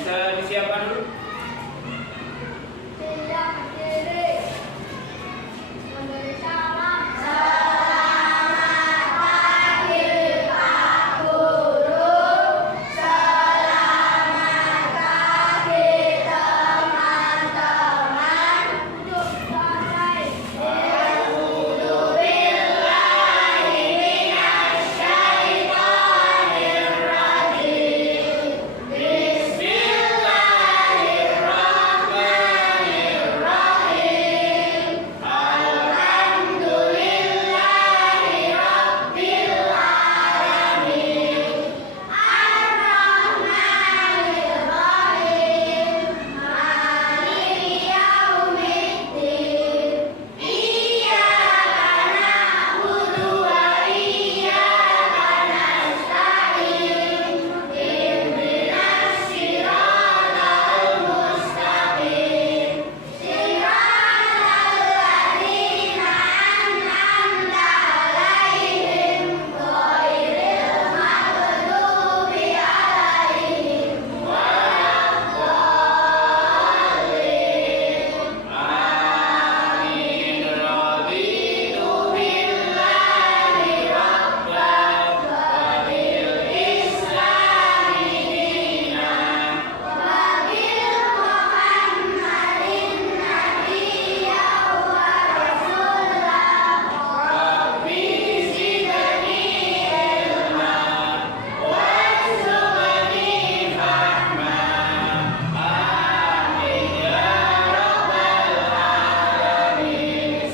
Bisa disiapkan dulu. Siap berdiri. Memberi salam.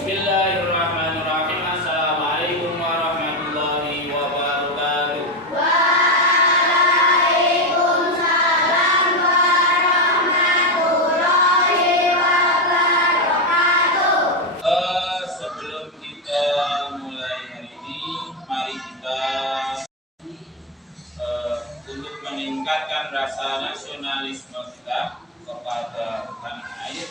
Bismillahirrahmanirrahim. Assalamualaikum warahmatullahi wabarakatuh. Sebelum kita mulai hari ini, mari kita untuk meningkatkan rasa nasionalisme kita kepada tanah air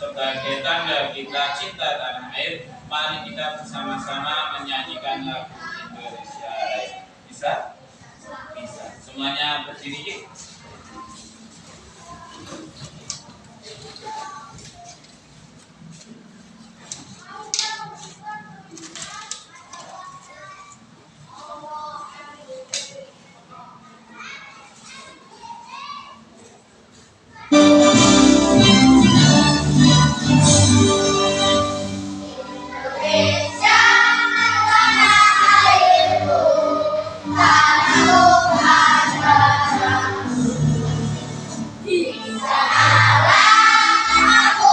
sebagai tanda kita cinta tanah air, mari kita bersama-sama menyanyikan lagu Indonesia Raya. Bisa? Bisa. Semuanya berdiri. Di sana aku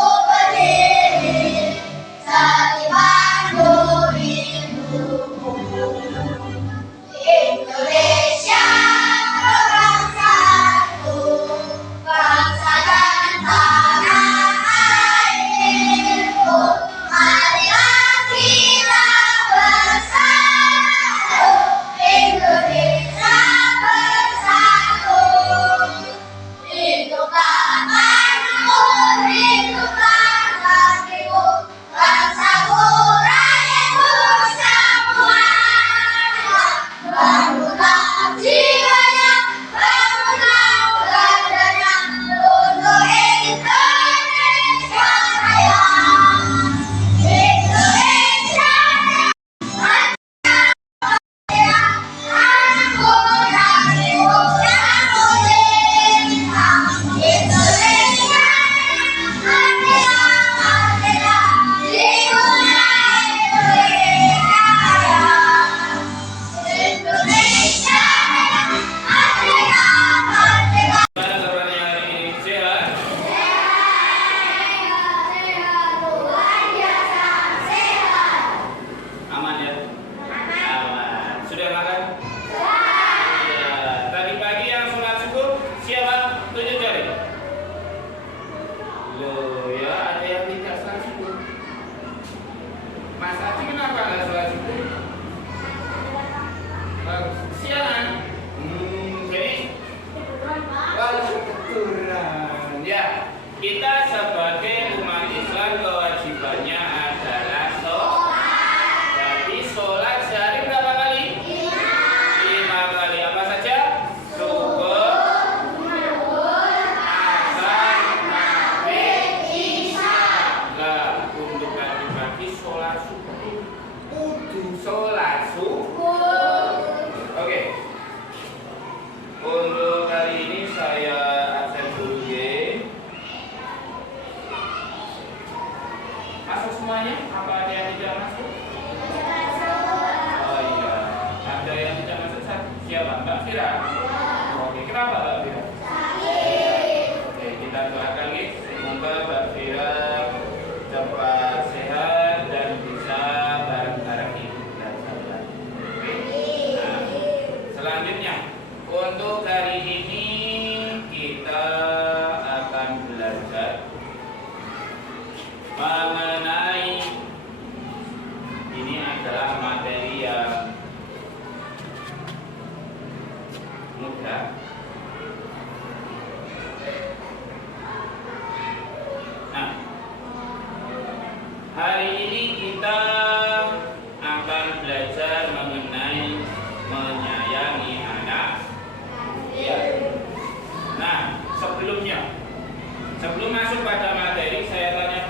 masuk pada materi, saya tanya,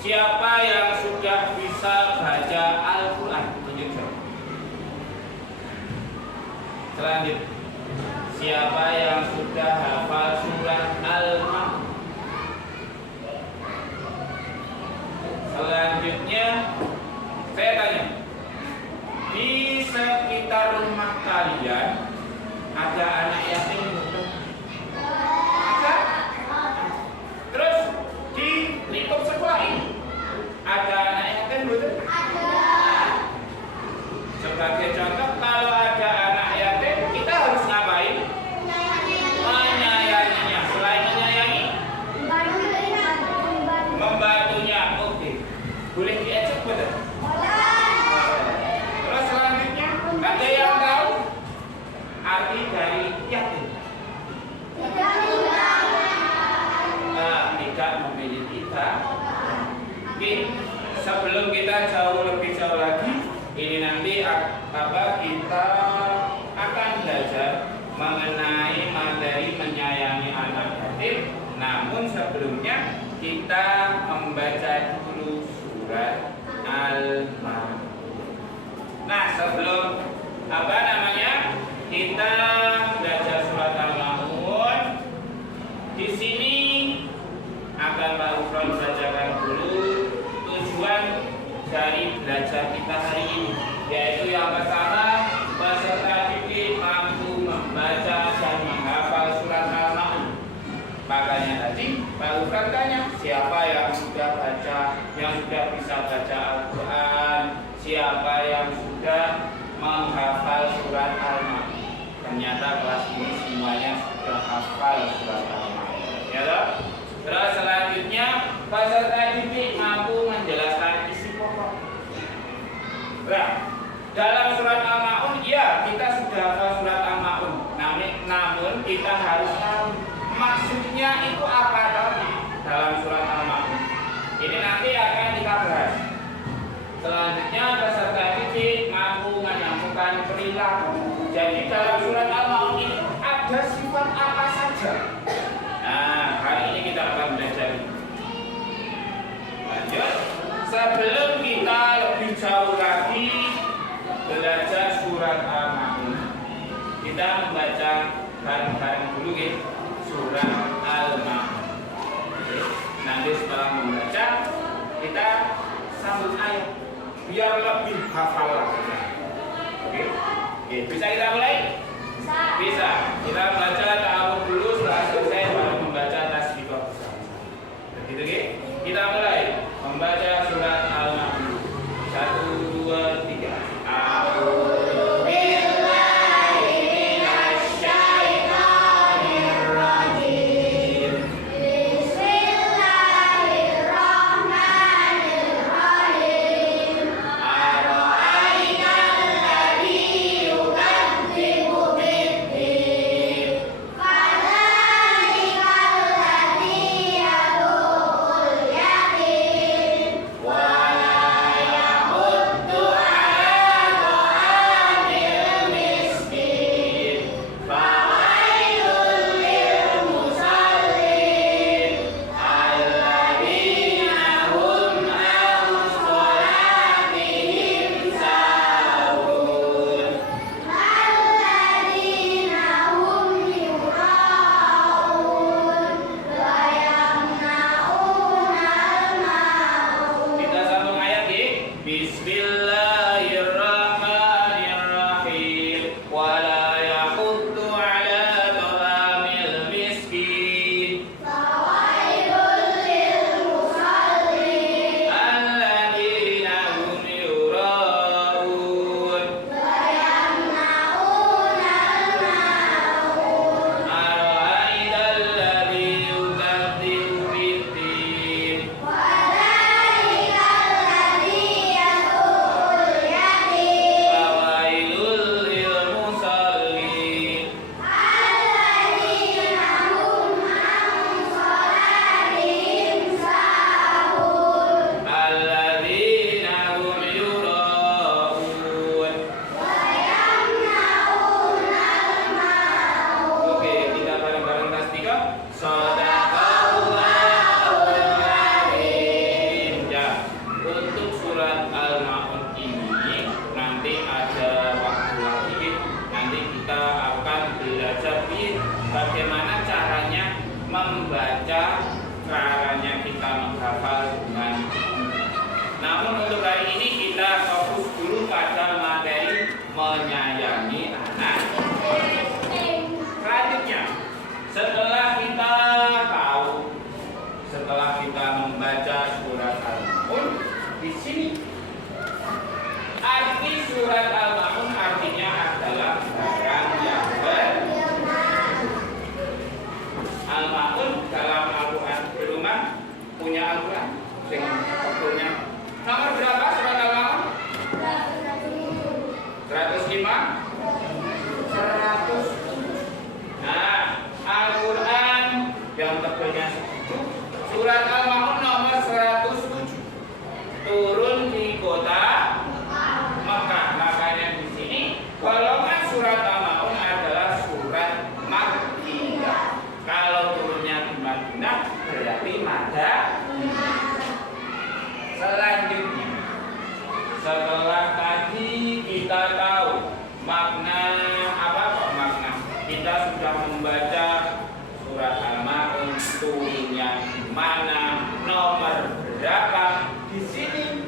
siapa yang sudah bisa baca Al-Quran? Tunjuk jawab. Selanjutnya, siapa yang sudah hafal surat Al-Ma'un? Selanjutnya, saya tanya, di sekitar rumah kalian ada anak yatim bukan? Ada? Terus di lingkup sekolah ini ada anak yatim bukan? Sebagai contoh, kalau ada anak yatim, kita harus ngapain? Menyayanginya. Selain menyayangi, membantunya. Oke. Boleh diajak betul? Terus selanjutnya, ada yang tahu arti dari yatim? Tidak memiliki kita. Oke. Sebelum kita lebih jauh lagi, ini nanti kita akan belajar mengenai materi menyayangi anak yatim. Namun sebelumnya kita membaca dulu surat Al-Ma'un. Nah, sebelum kita belajar surat Al-Ma'un, di sini akan Pak Ufron bacakan dulu tujuan dari belajar kita hari ini, yaitu yang pertama, peserta didik mampu membaca dan menghafal surat Al-Ma'un. Makanya tadi Pak Ufron tanya, siapa yang sudah bisa baca Al-Quran, siapa yang sudah menghafal surat Al-Ma'un. Ternyata kelas ini semuanya sudah hafal surat Al-Ma'un. Ya toh? Terus selanjutnya, peserta didik mampu menjelaskan isi pokok. Nah, dalam surat Al-Ma'un, ya kita sudah hafal surat Al-Ma'un. Namun kita harus tahu maksudnya itu apa toh dalam surat Al-Ma'un. Ini nanti akan kita bahas. Selanjutnya, peserta didik mampu menyambungkan perilaku. Jadi dalam surat Al-Ma'un itu ada sifat apa saja. Nah, hari ini kita akan belajar. Lanjut. Sebelum kita lebih jauh lagi belajar surat Al-Ma'un, kita membaca bareng-bareng dulu ya surat Al-Ma'un. Nanti setelah membaca, kita sambung ayat biar lebih hafal lagi. Oke. Bisa kita mulai? Bisa. Kita baca ta'awudz dulu, setelah selesai baru membaca tasbih bersama. Begitu ya? Kita mulai membaca surat Al-Ma'un. 1, 2, 3. bagaimana caranya membaca, caranya kita menghafal dengan. Namun untuk hari ini kita fokus dulu pada materi menyayangi anak. Selanjutnya, setelah kita membaca surat Al-Ma'un, di sini arti surat Al-Ma'un artinya adalah barang yang Al-Ma'un dalam Al-Quran di rumah punya Al-Quran sebetulnya nomor berapa surat Al-Ma'un? 105 100. Nah, Al-Quran yang tebelnya surat Al-Ma'un nomor 107 turun di kota Mekah. Makanya di sini golongan surat Al-Ma'un adalah surat Makkiyah. Kalau turunnya di Madinah berarti Madaniyah. Selanjutnya, setelah tadi kita tahu makna kita sudah membaca surat Al-Ma'un turunnya mana, nomor berapa. Di sini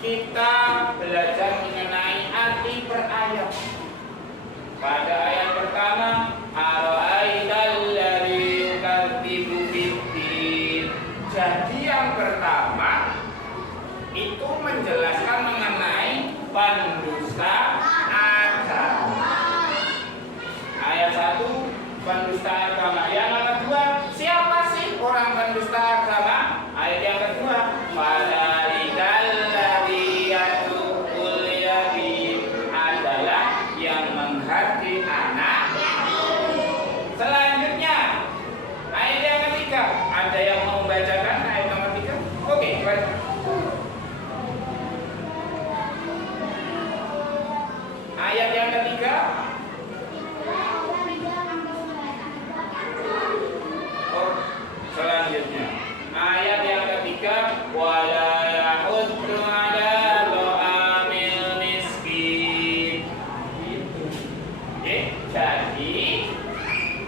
kita belajar mengenai arti per ayat. Pada ayat pertama, ara'aital ladzi yukadzibu biddin. Jadi yang pertama itu menjelaskan mengenai pendusta agama. Ayat 1 pendusta agama. Yang kedua, siapa sih orang pendusta agama? Ayat yang kedua, fadzalika alladzi yad'ul yatim, adalah yang menghati anak. Selanjutnya, ayat yang ketiga. Ada yang mau membacakan ayat nomor 3? Oke, baca. Ayat yang ketiga. Selanjutnya ayat yang ketiga, wala yahuddu ala ta'amil miskin. Jadi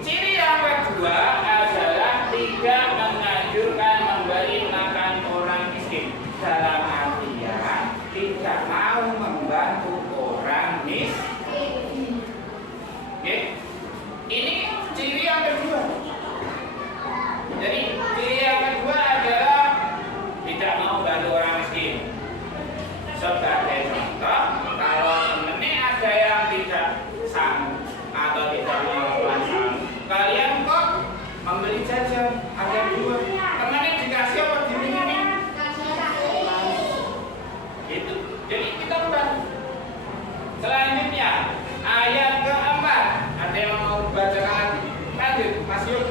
ciri yang kedua adalah tidak menganjurkan memberi makan orang miskin. Dalam artian tidak mau membantu orang miskin. Ini ciri yang kedua. Jadi ciri yang kedua adalah tidak mau bantu orang miskin. Sebagai contoh, kalau temennya ada yang tidak sanggup atau tidak mampu, kalian kok membeli jajan, ada 2, temennya dikasih apa diminum? Gitu. Jadi kita bantu. Selanjutnya ayat keempat, ada yang mau bacakan lagi? Lanjut, Mas Yud.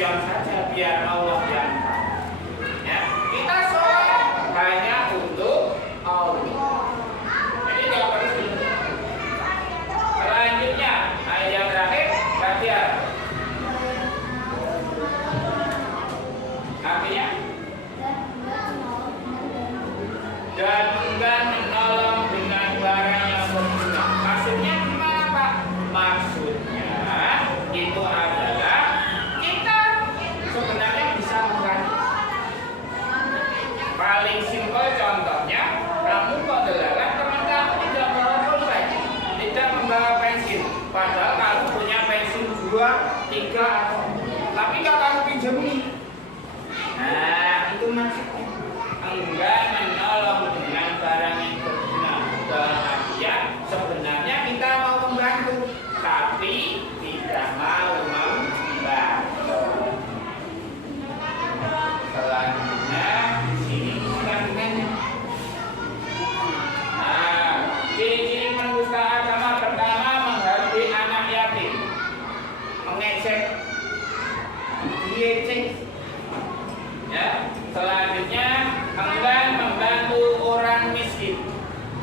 diam saja biar Allah yang tahu. Ya, kita sholat hanya untuk Allah. Jadi nggak perlu. Selanjutnya ayat yang terakhir bagian. Artinya dan enggan menolong dengan barang yang berguna. Maksudnya gimana Pak? Maksudnya itu adalah kita sebenarnya bisa membantu. Paling simpel contohnya, kamu kok delalah teman kamu tidak bawa pulpen, tidak membawa pensil, padahal kamu punya pensil 2, 3 atau tapi nggak kamu pinjami. Nah itu maksudnya enggan menolong dengan barang yang berguna. Dalam artian sebenarnya kita mau membantu, tapi tidak mau membantu. Selanjutnya di sini selanjutnya. Nah, ciri-ciri pendusta agama pertama menghargai anak yatim, mengecek, diecek. Ya, selanjutnya enggan membantu orang miskin,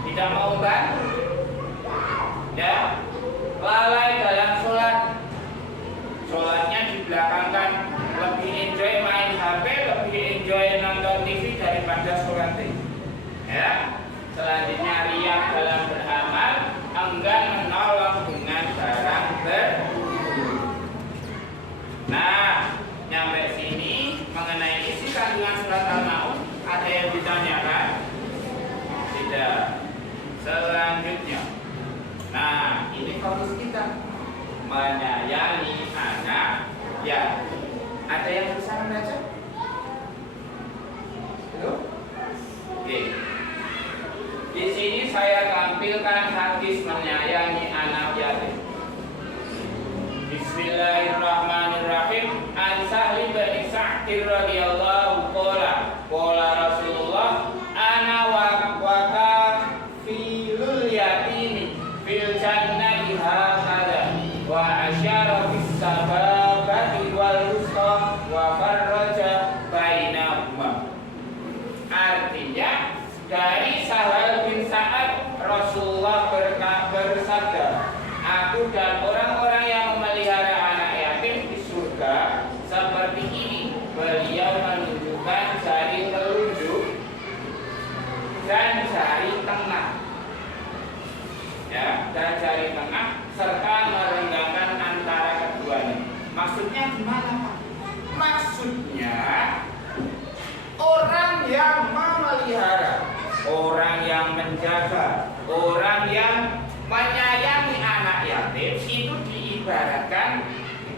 tidak mau membantu. Ya, lalai dalam sholat, sholatnya dibelakangkan, lebih enjoy main HP, lebih enjoy nonton TV daripada sholat. Ya, selanjutnya riak dalam beramal, enggan menolong dengan barang berguna. Nah, nyampe sini mengenai isi kandungan surat Al-Maun ada yang ditanyakan? Tidak. Selanjutnya, nah ini fokus kita menyayangi anak. Ya, ada yang bisa membaca? Belum? Oke. Di sini saya tampilkan hadis menyayangi anak yatim. Bismillahirrahmanirrahim. An Sahli bin Sa'd radhiyallahu qala Rasulullah ana wa kafilul yatimi fil jannati hakada wa asyara bis sababati wal wusta wa farraja bainahuma. Artinya dari Sahal bin Sa'ad Rasulullah bersabda, aku dan orang-orang yang memelihara anak yatim di surga seperti ini. Beliau menunjukkan jari telunjuk dan jari tengah, ya, dan jari tengah serta merenggangkan antara keduanya. Maksudnya gimana Pak? Maksudnya orang yang memelihara, orang yang menjaga, orang yang menyayangi anak yatim itu diibaratkan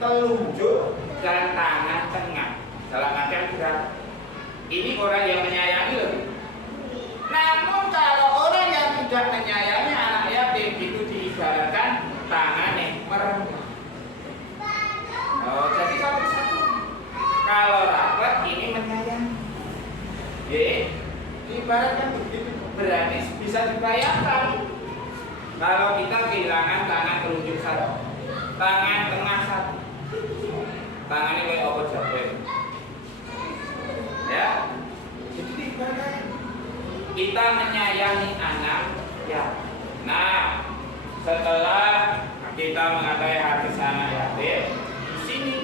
telunjuk dan tangan tengah. Dalam artian berat. Ini orang yang menyayangi loh. Namun kalau orang yang tidak menyayangi anak yatim itu diibaratkan tangannya merenggang. Oh, jadi satu-satu. Kalau rapat ini menyayangi. Ibaratkan begitu. Berarti bisa dibayangkan. Kalau kita kehilangan tangan telunjuk satu, tangan tengah satu, tangan ini kayak apa jatuh? Ya, jadi ibarat kita menyayangi anak ya. Nah, setelah kita mengetahui hadis anak yatim, di sini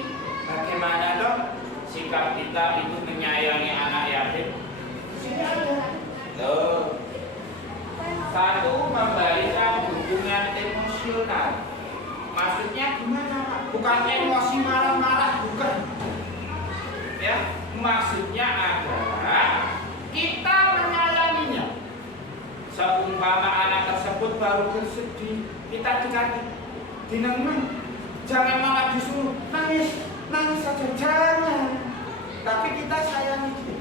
bagaimana dong sikap kita itu menyayangi anak yatim? Sini ada. Loh. Satu, memberikan hubungan emosional. Maksudnya gimana Pak? Bukan emosi marah-marah, bukan. Ya, maksudnya adalah kita menyayanginya. Seumpama anak tersebut baru bersedih, kita dekati, dinengin, jangan malah disuruh nangis, nangis saja jangan. Tapi kita sayangi dia.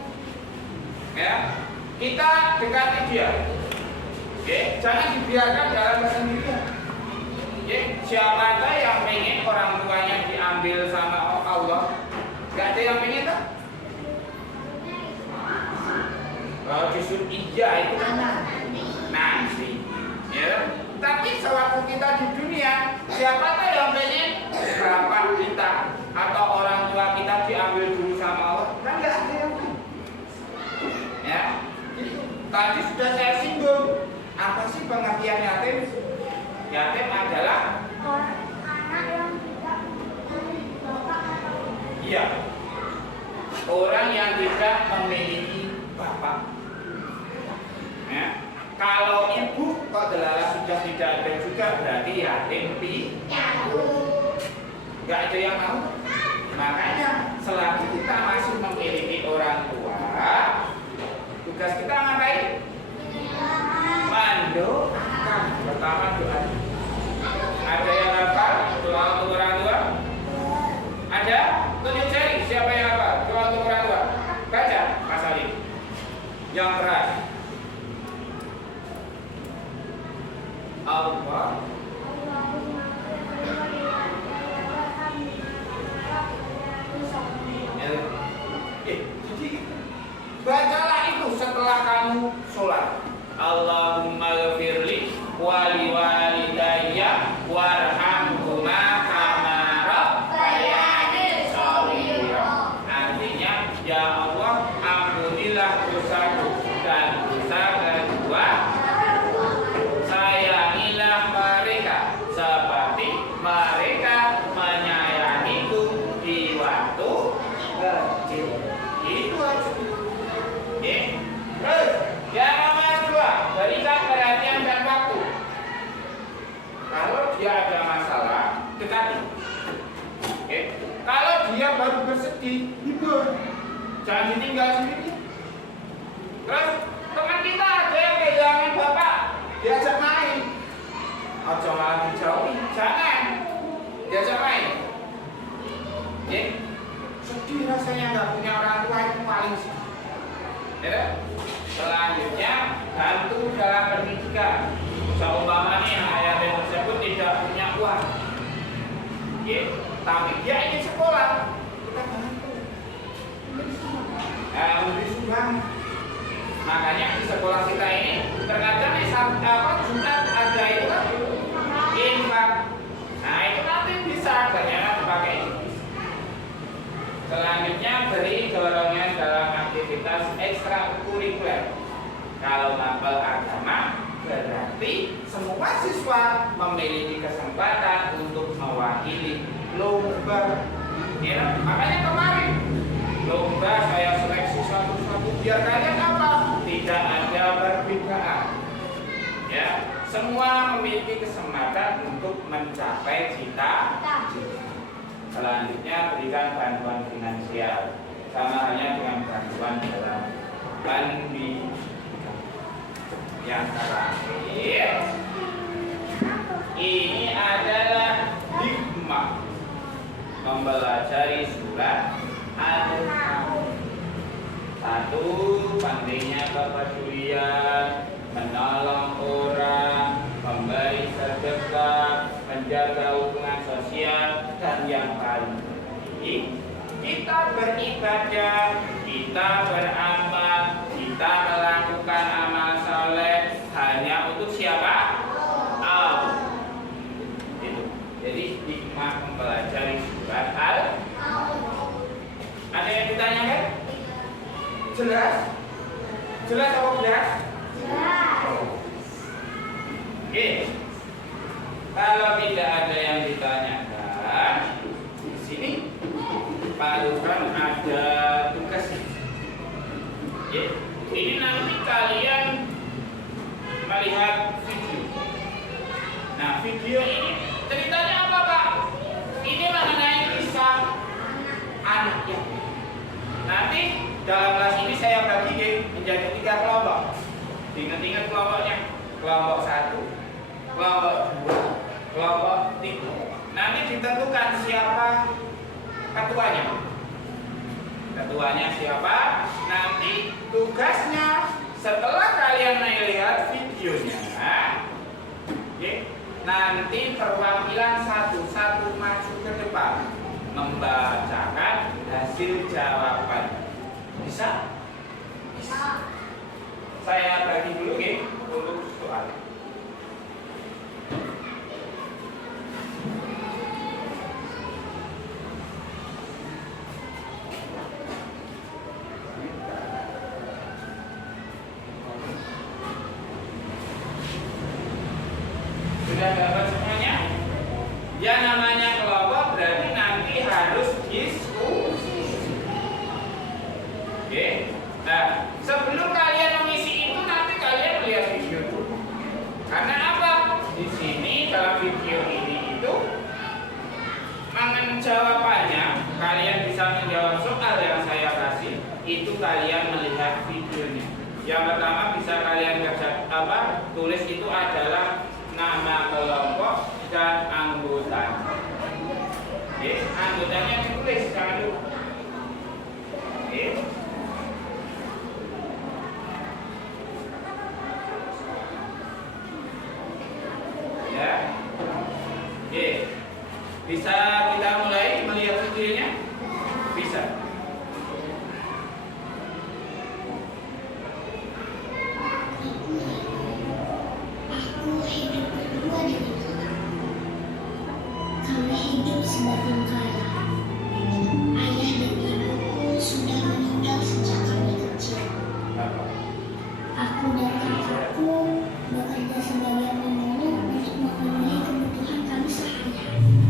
Ya, kita dekati dia. Oke, jangan dibiarkan dalam kesendirian. Oke, siapa ada yang pengen orang tuanya diambil sama Allah? Gak ada yang pengen tak? Kalau disuruh iya itu kan nanti, ya. Tapi sewaktu kita di dunia, siapa ada yang pengen bapak kita atau orang tua kita Yatim adalah anak yang tidak memiliki bapak atau ibu. iya, orang yang tidak memiliki bapak. Ya. Kalau ibu kok delala sudah tidak ada juga berarti yatim piatu. Nggak ada yang mau. Makanya selagi kita masih memiliki orang tua, tugas kita ngapain? Mendoakan. Pertama doa. Ada yang hafal doa untuk orang tua? Ada? Tunjuk jari. Siapa yang hafal doa untuk orang tua? Baca Mas Ali. Yang terakhir. Allah. Jadi bacalah itu setelah kamu sholat. Allahumma ghafirli wali walidayya warhamhuma kama rabbayani shaghira. Artinya, ya Allah, ampunilah dosaku dan dosa kedua. Sayangilah mereka seperti mereka menyayangiku di waktu kecil. Itu aja. Oke. Terus yang nomor 2, berikan perhatian dan waktu. Kalau dia ada masalah, dekati. Oke. Kalau dia baru bersedih, hibur. Jangan ditinggal sendiri. Terus teman kita ada yang kehilangan bapak, diajak main. Ojo malah dijauhi, jangan. Diajak main. Oke. Sedih rasanya nggak punya orang tua itu paling sedih. Ya. Selanjutnya bantu dalam pendidikan. Seumpamanya yang ayah tersebut tidak punya uang, ya, tapi dia ingin sekolah, kita bantu. Memberi sumbang. Makanya di sekolah kita ini terkadang Jumat ada itu kan infak. Nah itu nanti bisa banyak dipakai. Selanjutnya beri dorongan dalam aktivitas ekstrakurikuler. Kalau mapel agama berarti semua siswa memiliki kesempatan untuk mewakili lomba. Ya, makanya kemarin lomba saya seleksi satu-satu biar kalian apa? Tidak ada perbedaan. Ya, semua memiliki kesempatan untuk mencapai cita-cita. Selanjutnya berikan bantuan finansial, sama halnya dengan bantuan dalam pendidikan. Yang terakhir, ini adalah hikmah mempelajari surat Al-Kahfi. 1. Pentingnya kepedulian, menolong orang, memberi sedekah, menjaga hubungan sosial, dan yang paling penting, kita beribadah, kita beramal, kita melakukan amal saleh hanya untuk siapa? Allah. Itu. Jadi hikmah mempelajari surat Al-Kahfi. Ada yang ditanyakan? Jelas? Jelas apa jelas? Jelas. Oke. Kalau tidak ada yang ditanyakan, di sini Pak Dufran ada tugas. Oke. Ini nanti kalian melihat video. Nah, video ini ceritanya apa, Pak? Ini mengenai kisah anak ya. Nanti dalam kelas ini saya bagi menjadi 3 kelompok. Ingat-ingat kelompoknya. Kelompok 1, kelompok 2, kelompok 3. Nanti ditentukan siapa ketuanya. Ketuanya siapa? Nanti tugasnya setelah kalian melihat videonya, nanti perwakilan satu-satu maju ke depan membacakan hasil jawaban. Bisa? Bisa. Saya bagi dulu untuk soal. Sudah dapat jawabannya, kalian bisa menjawab soal yang saya kasih. Itu kalian melihat videonya. Yang pertama bisa kalian tulis itu adalah nama kelompok dan anggota. Oke, anggotanya ditulis, jangan lupa. Oke. Ya. Oke. Bisa kita mulai melihat videonya? Bisa. Aku hidup berdua dengan anak. Kami hidup semakin kaya. Ayah dan ibuku sudah meninggal sejak kami kecil. Aku dan kakakku bekerja sebagai pemulung untuk memenuhi kebutuhan kami sehari-hari.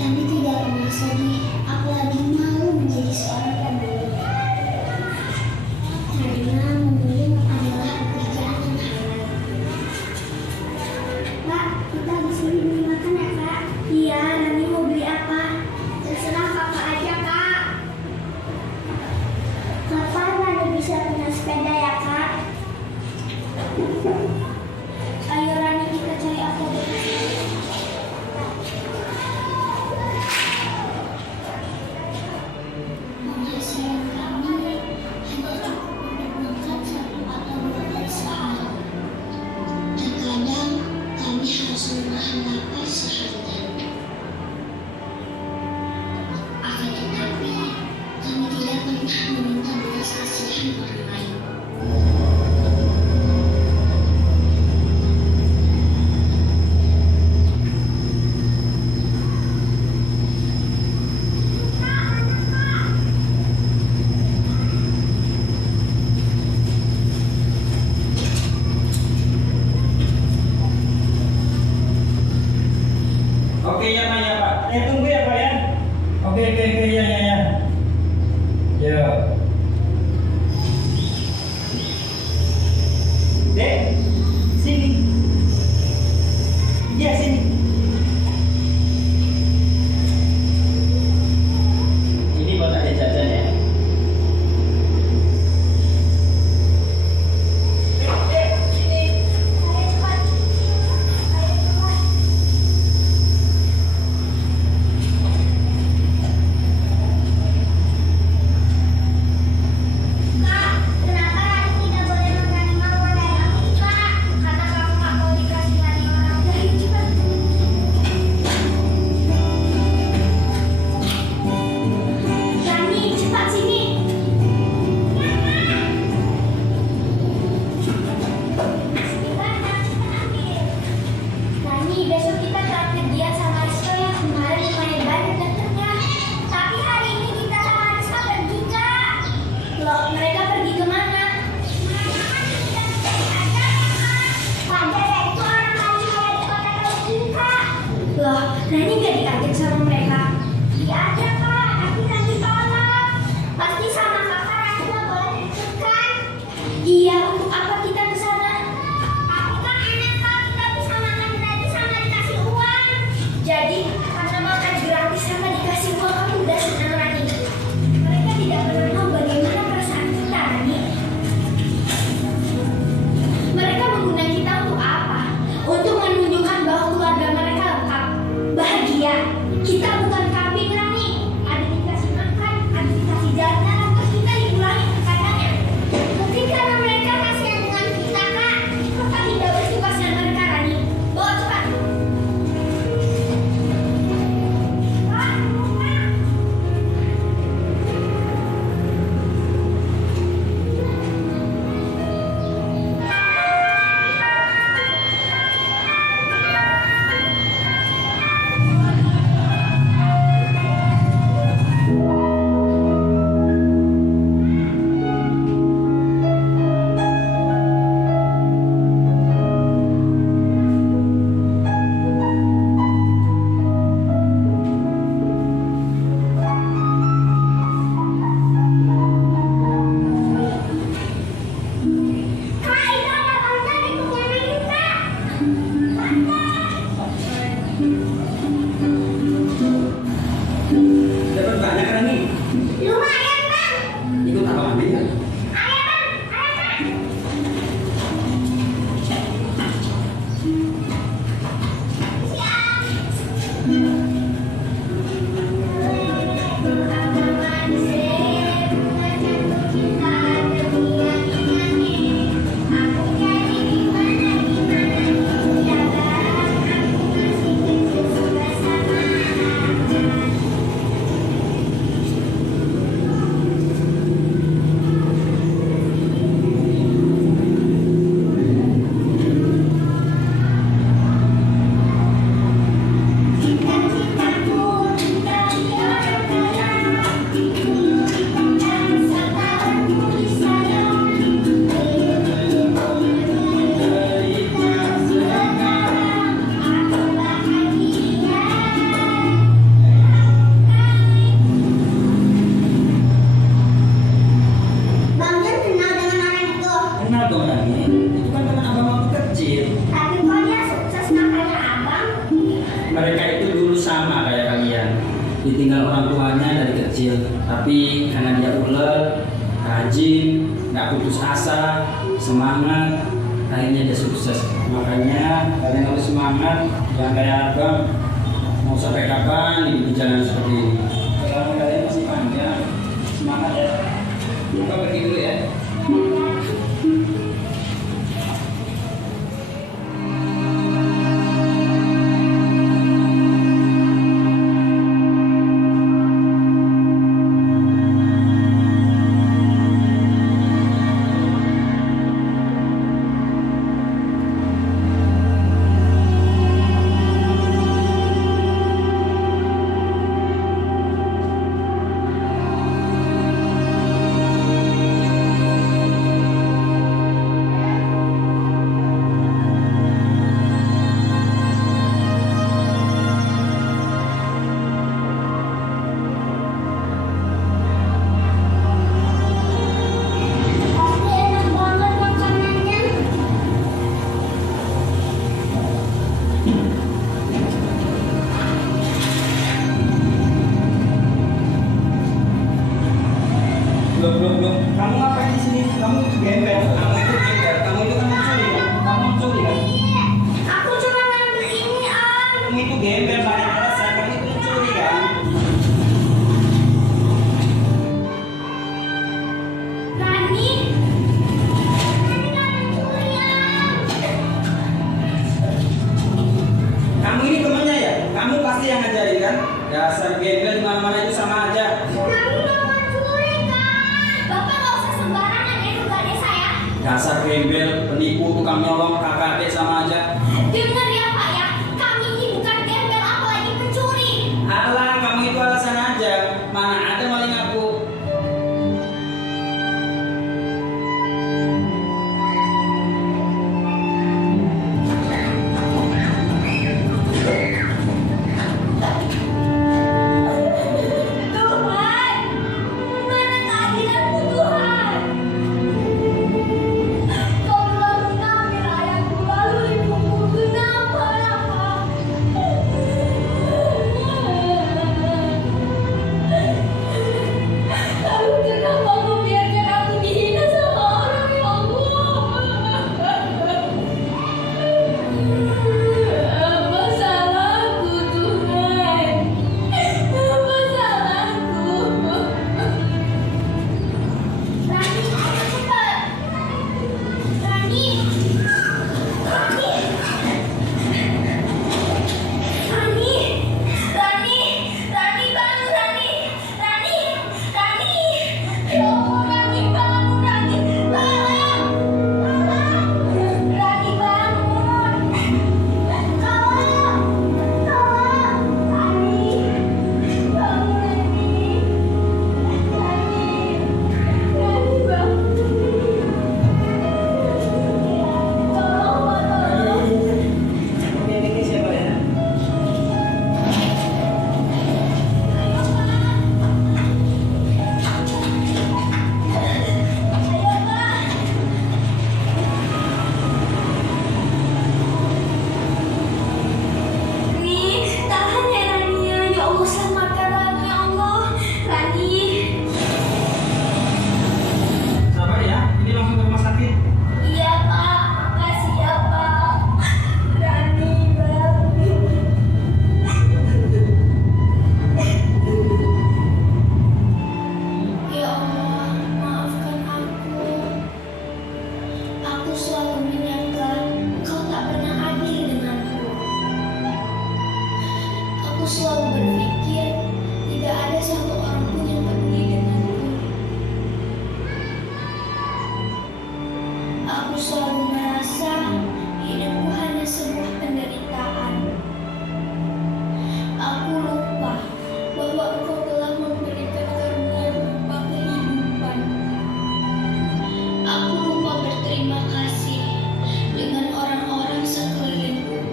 Kami tidak pernah sedih, apalagi malu menjadi seorang pemulung. Karena memulung adalah pekerjaan yang halal. Pak, kita di sini beli makan ya, Kak? Iya, Nani mau beli apa? Terserah Kakak aja, Kak. Kapan Nani bisa punya sepeda ya, Kak? Ayo Rani, kita cari apa bekas. Penghasilan kami hanya cukup untuk makan 1 atau 2 kali sehari. Terkadang kami harus menahan lapar seharian. Akan tetapi, kami tidak pernah meminta belas kasihan orang lain. Oke ya Pak, ya Pak. Tunggu ya Pak ya. Oke ya ya. Ya. Dek, sini. Ya sini. Ini buat ada jajan ya. Dek, sini. Ayo cepat. Ayo cepat. Bang Jan kenal dengan orang itu. Kenal dong Nani, itu kan teman abang waktu kecil. Tapi kok dia sukses nakalnya abang? Mereka itu dulu sama kayak kalian, ditinggal orang tuanya dari kecil. Tapi karena dia ulet, rajin, nggak putus asa, semangat, akhirnya dia sukses. Makanya kalian harus semangat, jangan kayak abang. Mau sampai kapan hidup di jalan seperti ini? Kalau kalian masih panjang, semangat ya. Lupa pergi dulu ya. Pasti enak banget makanannya. Belum. Kamu ngapain di sini? Kamu itu gembel. Kamu itu gembel. Kamu itu kan mencuri kan? Kamu mencuri kan? Aku cuma ngambil ini, Om. Kamu itu gembel banyak alasan. Kamu itu mencuri kan? Rani nggak mencuri, Om. Kamu ini temannya ya? Kamu pasti yang ngajarin kan? Dasar gembel di mana-mana itu sama aja. Kami nggak mencuri, Kak. Bapak nggak usah sembarangan eduk adik saya. Dasar gembel, penipu, tukang nyolong, kakak adik sama aja. Dengar ya, Pak ya. Kami ini bukan gembel, apalagi pencuri. Alah, kamu itu alasan aja. Mana ada maling aku? Tuhan, mana keadilanmu, Tuhan? Kau telah mengambil ayahku lalu ibuku. Kenapa? selalu merasa hidupku hanya sebuah penderitaan. Aku lupa bahwa Engkau telah memberikan karunia berupa kehidupan. Aku lupa berterima kasih dengan orang-orang sekelilingku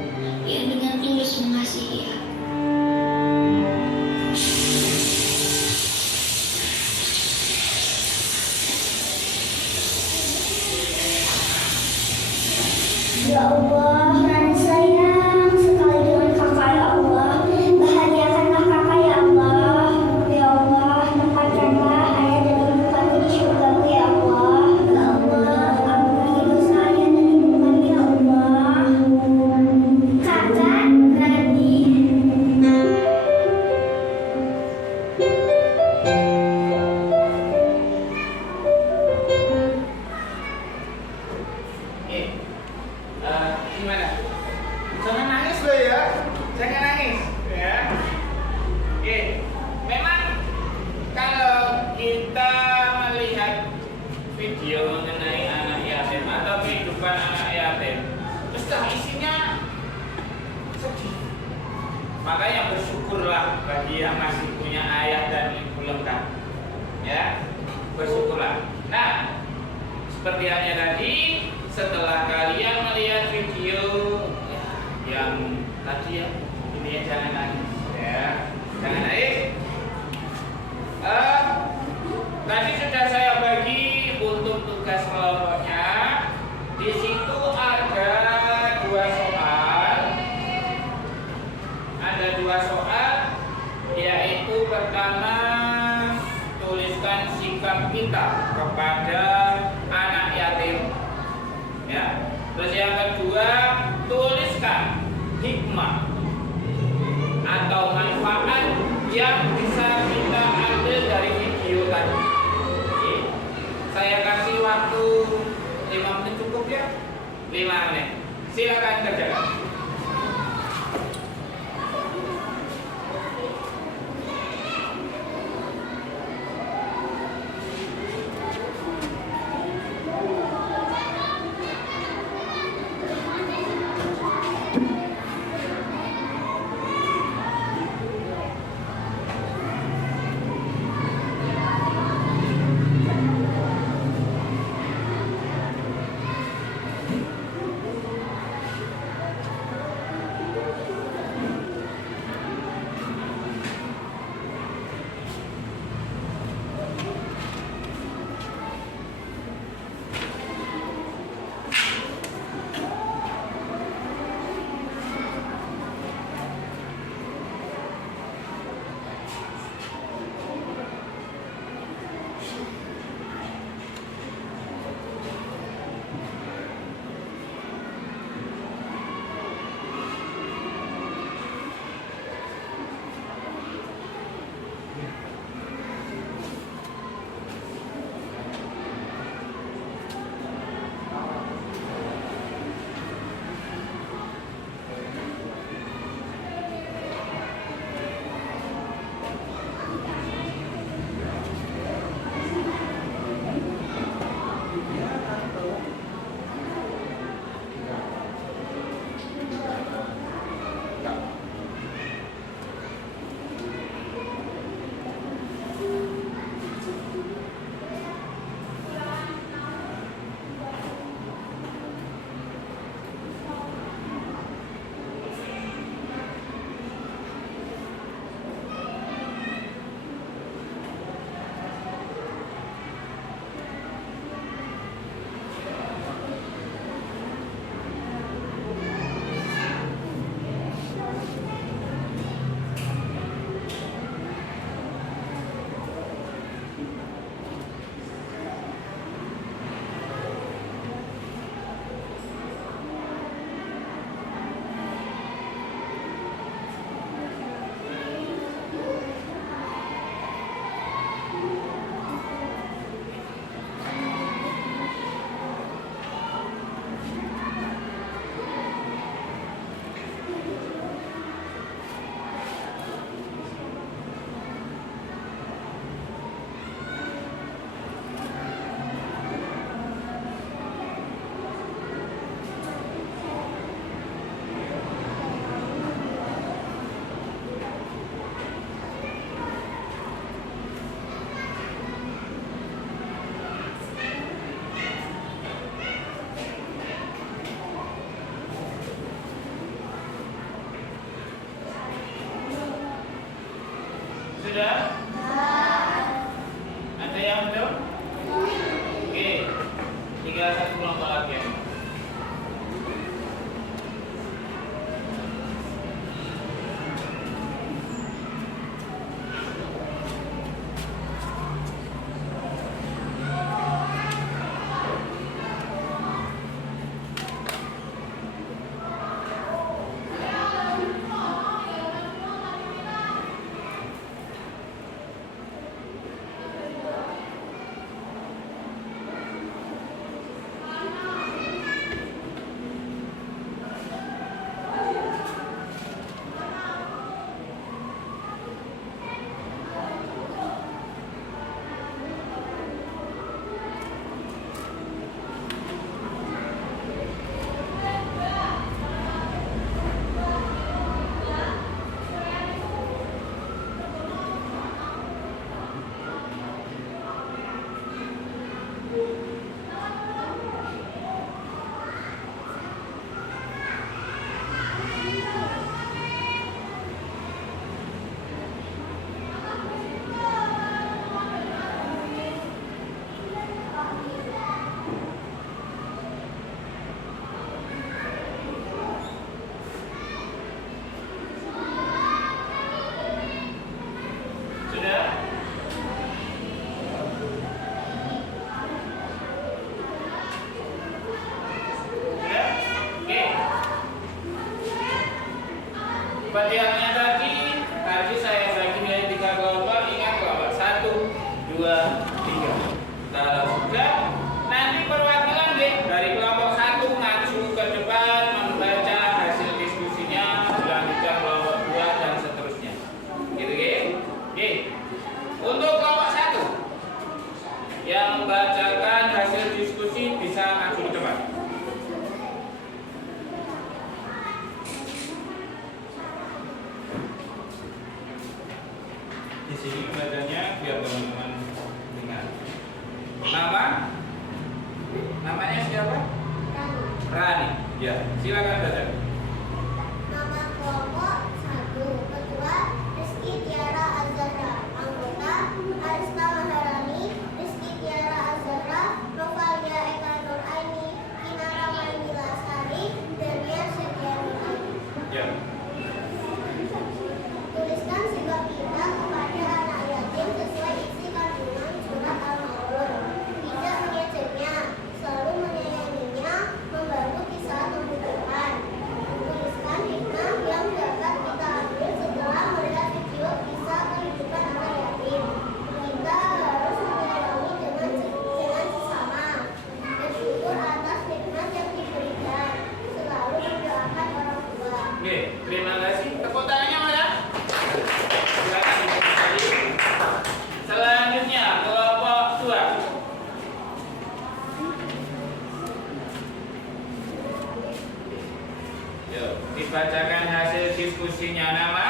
yang dengan tulus mengasihi aku. Ya Allah, Rani sayang sekali dengan kakak ya Allah. Bahagiakanlah kakak ya Allah. Ya Allah, tempatkanlah ayah dan ibuku di surgamu ya Allah. Ya Allah, ampuni dosa ayah dan ibuku ya Allah. Kakak, Rani. Gimana? Jangan nangis lo ya, jangan nangis ya. Oke, memang kalau kita melihat video mengenai anak yatim atau kehidupan anak yatim, terus isinya sedih. Makanya bersyukurlah bagi yang masih punya ayah dan ibu lengkap, ya, bersyukurlah. Nah, seperti halnya tadi, setelah kalian melihat video yang tadi ya, ini ya, jangan nangis ya, jangan nangis. Tadi sudah saya bagi untuk tugas kelompoknya. Di situ ada dua soal, yaitu pertama, tuliskan sikap kita kepada anak yatim. Ya. Terus yang kedua, tuliskan hikmah atau manfaat yang bisa kita ambil dari video tadi. Oke. Saya kasih waktu 5 menit cukup ya? 5 menit. Silakan kerjakan. Sudah? Ada yang belum? Oke, tinggal satu kelompok lagi. Latihannya tadi saya bagi menjadi 3 kelompok. Ingat kelompok 1, 2, 3. Kalau sudah, nanti perwakilan deh dari kelompok 1 maju ke depan membaca hasil diskusinya, selanjutnya kelompok 2 dan seterusnya. Gitu ya? Oke. Untuk kelompok 1 yang membacakan hasil diskusi bisa maju ke depan. Di sini bacanya biar teman-teman dengar. Namanya siapa? Rani. Ya, silakan baca. Nama kelompok 1, Ketua Rizky Tiara Azhara, anggota Arista Maharani, Rizky Tiara Azhara, Novalia Eka Nur Aini, Kinara Maimila Sari, Dania Setiani. Ya. Tuliskan sikap kita kepada anak yatim sesuai isi kandungan surat Al-Maun. Tidak mengejeknya, selalu menyayanginya, membantu di saat membutuhkan. Tuliskan hikmah yang dapat kita ambil setelah melihat video kisah kehidupan anak yatim. Kita harus menyayangi dengan sesama, bersyukur atas nikmat yang diberikan, selalu mendoakan orang tua. Oke, terima kasih. Tepuk tangannya mana? Silakan dikembali. Selanjutnya kelompok 2. Yuk, dibacakan hasil diskusinya. Nama?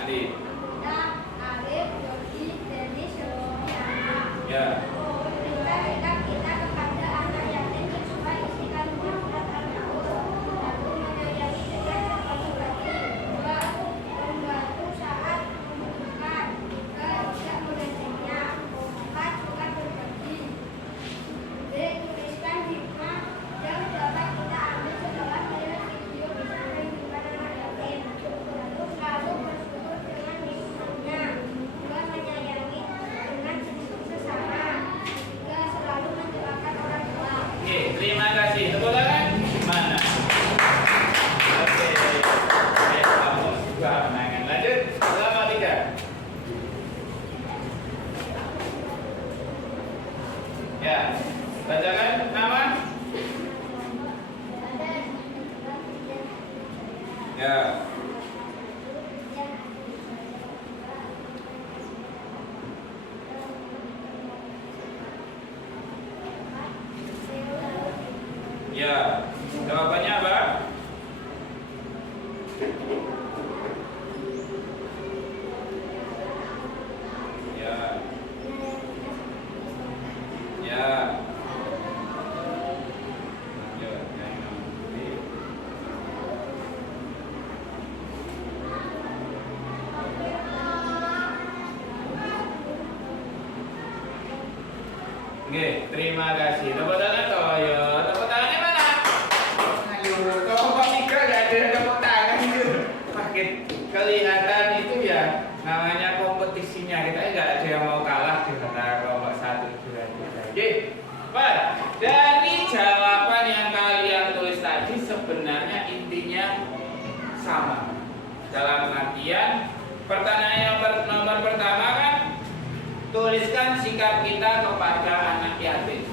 Alif. Ya. Oke, terima kasih. Tepuk tangan. Mana? Oke. Baik, kamu juga menangan. Lanjut. Kelompok 3. Ya. Bacakan nama. Ya. Ya, jawabannya apa? Ya. Ya. Oke, terima kasih. Tepuk tangan toh, ya. Tepuk tangannya mana? Ayo, kelompok 3 nggak ada tepuk tangan itu. Makin kelihatan itu ya namanya kompetisinya. Kita nggak ada yang mau kalah di antara kelompok 1, 2, 3. Oke, Pak. Dari jawaban yang kalian tulis tadi sebenarnya intinya sama. Dalam artian pertanyaan yang nomor pertama kan tuliskan sikap kita kepada anak yatim.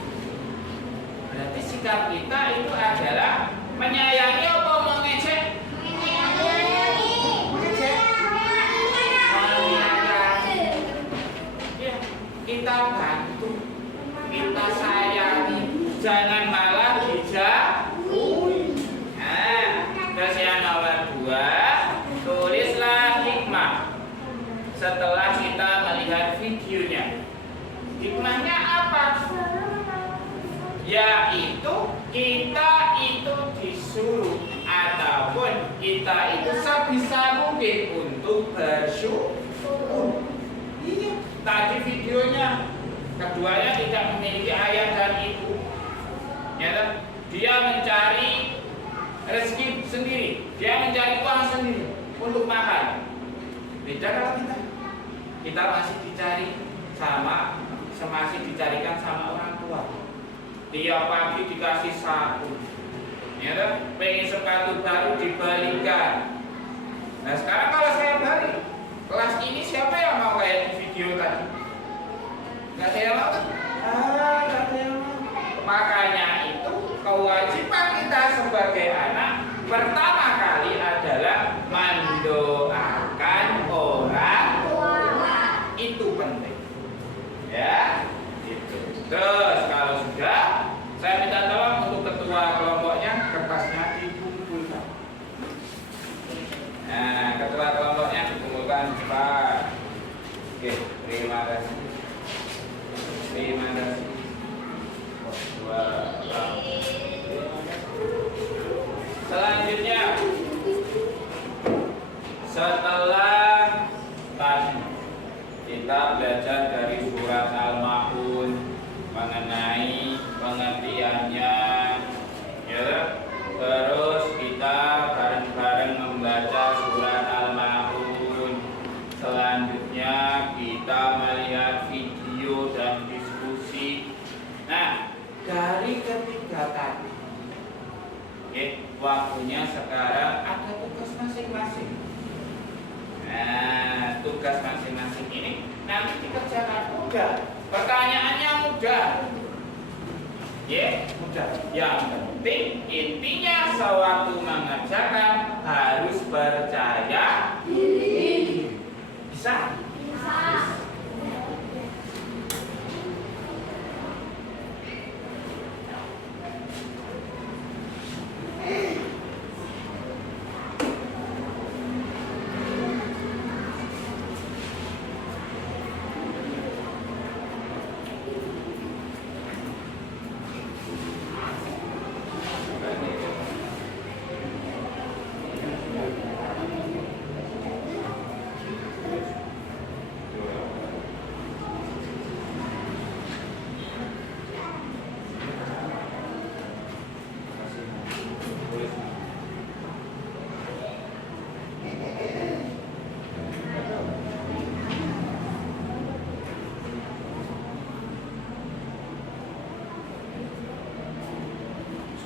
Berarti sikap kita itu adalah menyayangi apa mengejek? Mengejek. Menyayangi. Ya, kita bantu, kita sayangi, jangan malah dijauhi. Nah, terus yang nomor 2, tulislah hikmah setelah kita melihat videonya. Hikmahnya apa? Yaitu kita itu disuruh ataupun kita itu sebisa mungkin untuk bersyukur. Iya, tadi videonya keduanya tidak memiliki ayah dan ibu. Ya, dia mencari rezeki sendiri, dia mencari uang sendiri untuk makan. Beda kalau kita masih dicari masih dicarikan sama orang tua. Tiap pagi dikasih sapu, ya kan? Pengen sepatu baru dibalikan. Nah sekarang kalau saya balik kelas ini, siapa yang mau kayak di video tadi? Nggak ada yang mau kan? Nggak ada yang mau. Makanya itu kewajiban kita sebagai anak pertama kali adalah mendoakan orang tua. Itu penting. Ya, itu. Terus kalau sudah, saya minta tolong untuk ketua kelompoknya kertasnya dikumpulkan. Nah, ketua kelompoknya dikumpulkan cepat. Oke, terima kasih. Terima kasih. Selanjutnya, setelah tadi kita belajar dari surat Al-Ma'un mengenai pengertiannya, ya. Terus kita bareng-bareng membaca surat Al-Ma'un. Selanjutnya kita melihat video dan diskusi. Nah, dari ketiga tadi, waktunya sekarang ada tugas masing-masing. Nah, tugas masing-masing ini nanti dikerjakan mudah. Pertanyaannya mudah. Mudah. Yang penting intinya sewaktu mengerjakan harus percaya diri. Bisa? Bisa.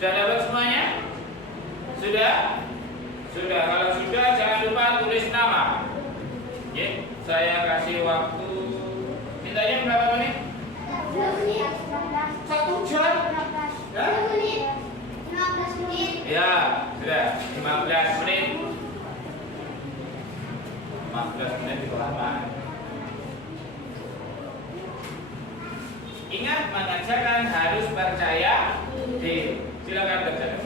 Sudah dapat semuanya? Sudah? Sudah. Kalau sudah jangan lupa tulis nama. Saya kasih waktu. Mintanya berapa menit? 1 jam. Ya? 15 menit. Ya, sudah. 15 menit. 15 menit itu lama. Ingat, mengerjakan harus percaya diri. Silakan kerjakan.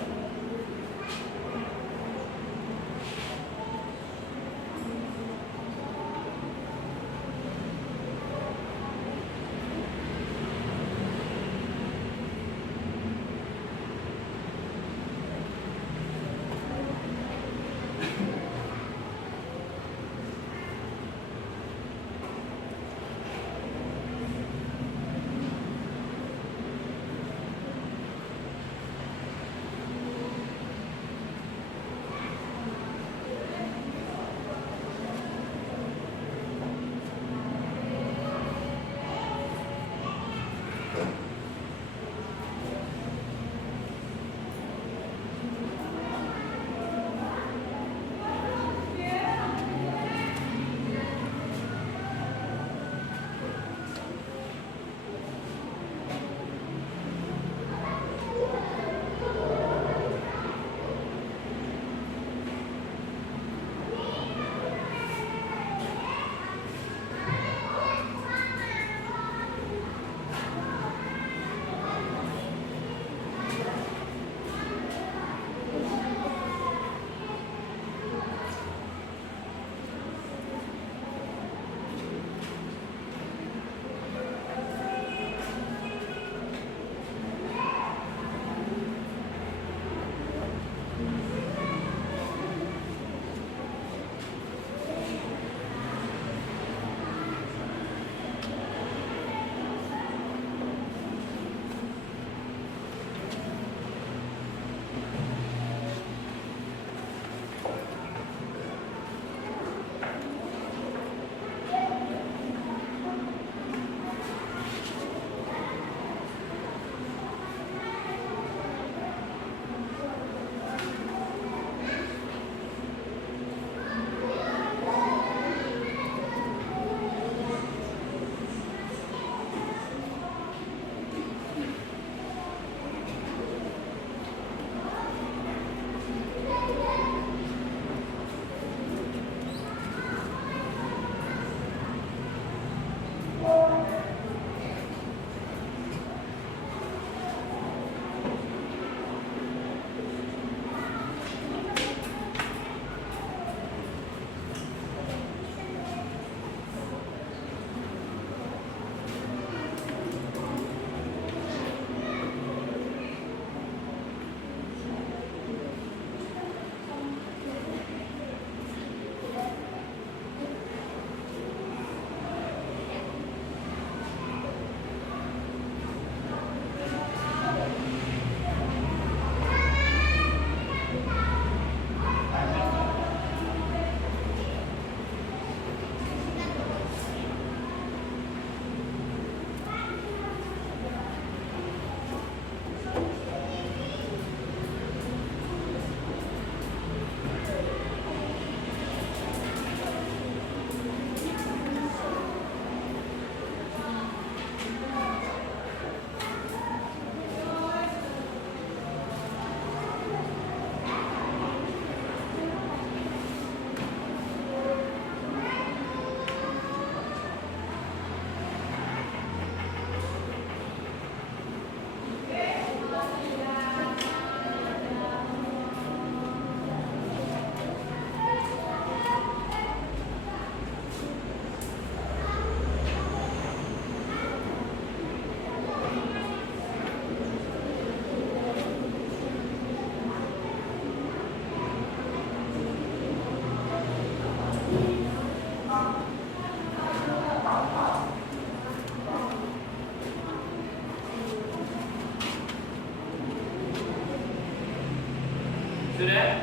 Sudah?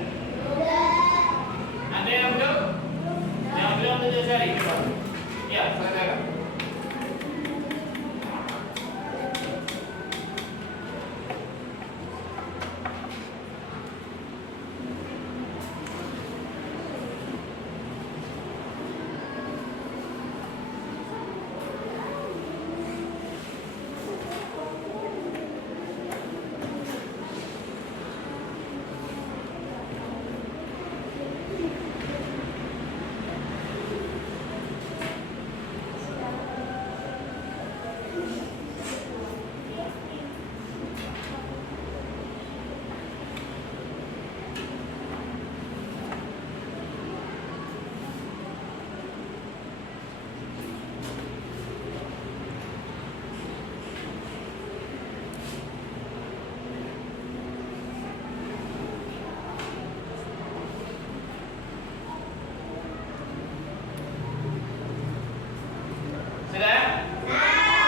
Ada yang belum? Yang belum itu cari. Ya, silakan. Sudah?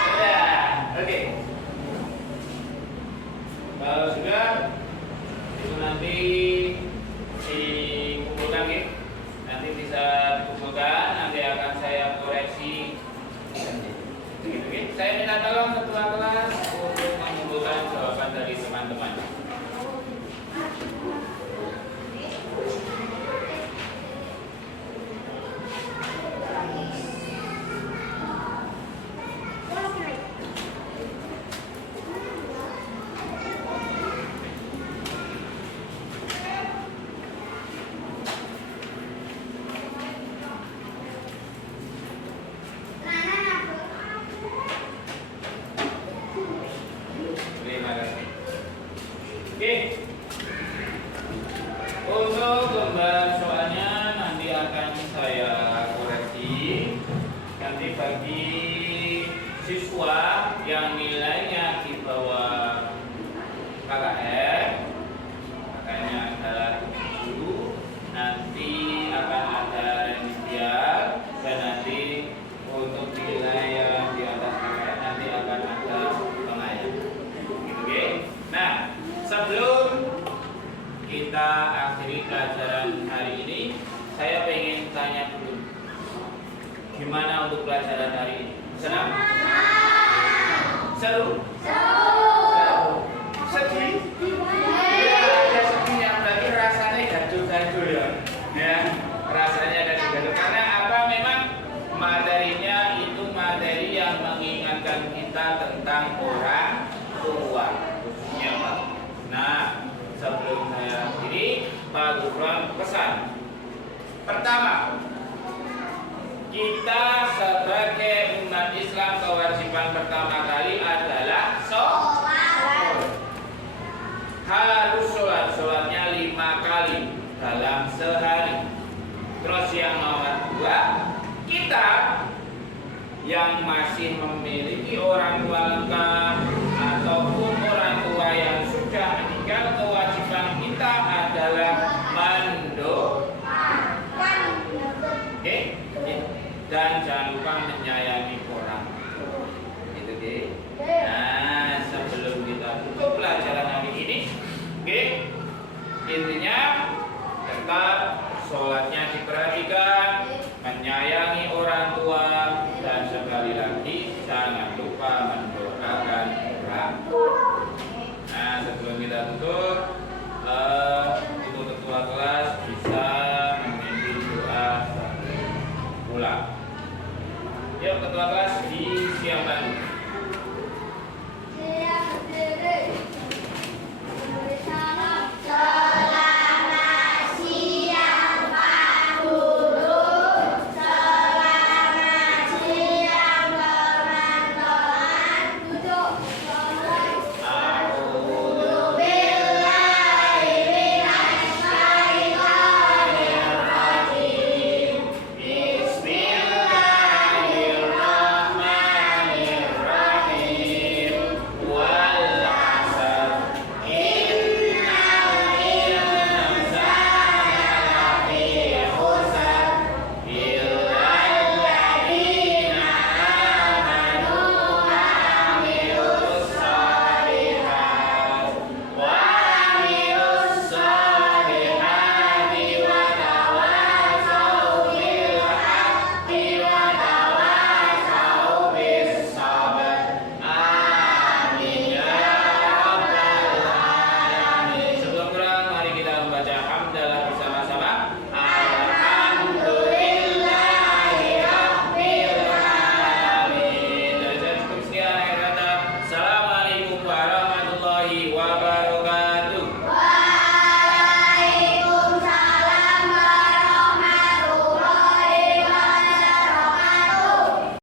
Sudah. Oke. Kalau sudah, itu nanti dikumpulkan, ya. Nanti bisa dikumpulkan, nanti akan saya koreksi. Begitu, ya. Saya minta tolong ketua kelas untuk mengumpulkan jawaban dari teman-teman. Terima kasih. Oke. Untuk gambar soalnya nanti akan saya koreksi. Nanti bagi siswa yang nilainya di bawah KKM, makanya adalah 7, nanti akan ada remedial dan nanti untuk nilai yang di atas KKM nanti akan ada pengayaan. Oke. Nah, sebelum kita akhiri pelajaran hari ini, saya pengen tanya dulu, gimana untuk pelajaran hari ini? Senang? Seru? Seru. Sedih? Ya, ada sedihnya, berarti rasanya gaduh-gaduh, ya. Ya, rasanya gaduh-gaduh. Karena apa? Memang materinya itu materi yang mengingatkan kita tentang orang tua, khususnya Pak. Nah, sebelum saya akhiri, Pak Gufron pesan. Pertama, kita sebagai umat Islam kewajiban pertama kali